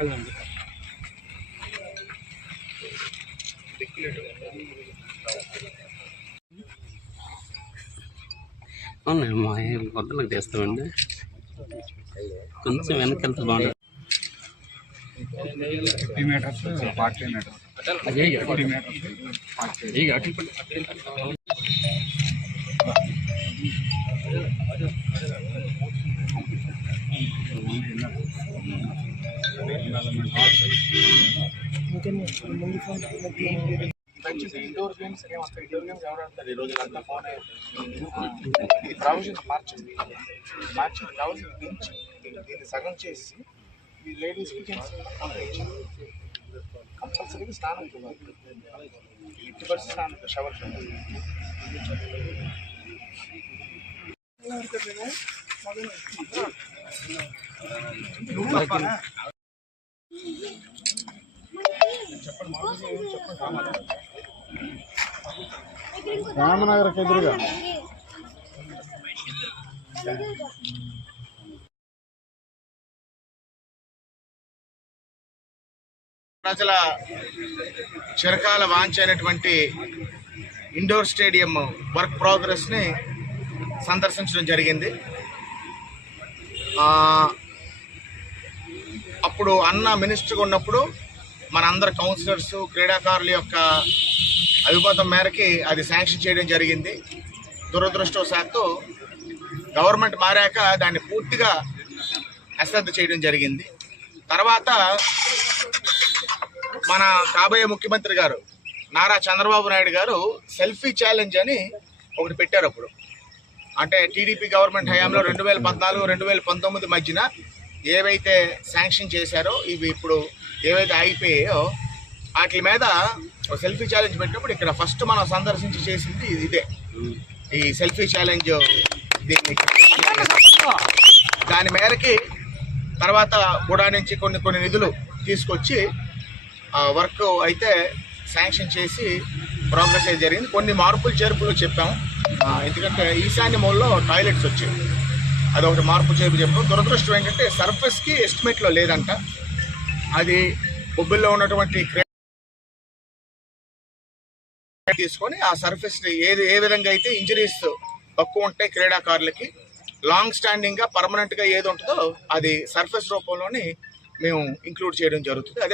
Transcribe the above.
అవునా మా వద్దలకు తీస్తామండి, కొంచెం వెనకెళ్తే బాగుంటుంది. 50 meters, 40 meters. 40 meters, 40. Indoor games ఏమొస్తాయి? ఇండోర్ గేమ్స్ ఎవరు ఆడతారు ఈ రోజులంతా? ఫోన్ ఈ ప్రావిజన్స్ మార్చండి, ప్రావిజన్ పెంచి దీన్ని సగం చేసి ఈ లేడీస్కి జెంట్స్ కంపల్సరీగా స్నానం ఇవ్వాలి. ఇటు పరిస్థితి స్నానం షవర్ రామనగర్కి ఎదురుగా ప్రజల చిరకాల వాంఛ అయినటువంటి ఇండోర్ స్టేడియం వర్క్ ప్రోగ్రెస్ని సందర్శించడం జరిగింది. అప్పుడు అన్న మినిస్టర్గా ఉన్నప్పుడు మనందరు కౌన్సిలర్స్, క్రీడాకారుల యొక్క అభిమతం మేరకి అది శాంక్షన్ చేయడం జరిగింది. దురదృష్టవశాత్తు గవర్నమెంట్ మారాక దాన్ని పూర్తిగా అశ్రద్ధ చేయడం జరిగింది. తర్వాత మన కాబోయే ముఖ్యమంత్రి గారు నారా చంద్రబాబు నాయుడు గారు సెల్ఫీ ఛాలెంజ్ అని ఒకటి పెట్టారు. అప్పుడు అంటే టీడీపీ గవర్నమెంట్ హయాంలో 2014-2019 మధ్యన ఏవైతే శాంక్షన్ చేశారో, ఇవి ఇప్పుడు ఏవైతే అయిపోయాయో వాటి మీద సెల్ఫీ ఛాలెంజ్ పెట్టినప్పుడు ఇక్కడ ఫస్ట్ మనం సందర్శించి చేసింది ఇదే, ఈ సెల్ఫీ ఛాలెంజ్. దీన్ని దాని మేరకి తర్వాత కూడా నుంచి కొన్ని నిధులు తీసుకొచ్చి వర్క్ అయితే శాంక్షన్ చేసి ప్రోగ్రెస్ అయితే జరిగింది. కొన్ని మార్పులు చేర్పులు చెప్పాము, ఎందుకంటే ఈశాన్య మూలలో టాయిలెట్స్ వచ్చాయి, అదొకటి మార్పు చేర్పు చెప్పాము. దురదృష్టం ఏంటంటే సర్ఫేస్కి ఎస్టిమేట్లో లేదంట. అది బొబ్బిల్లో ఉన్నటువంటి తీసుకొని ఆ సర్ఫేస్ ఏ విధంగా అయితే ఇంజరీస్ తక్కువ ఉంటాయి క్రీడాకారులకి, లాంగ్ స్టాండింగ్గా పర్మనెంట్గా ఏది ఉంటుందో అది సర్ఫేస్ రూపంలోని మేము ఇంక్లూడ్ చేయడం జరుగుతుంది. అదే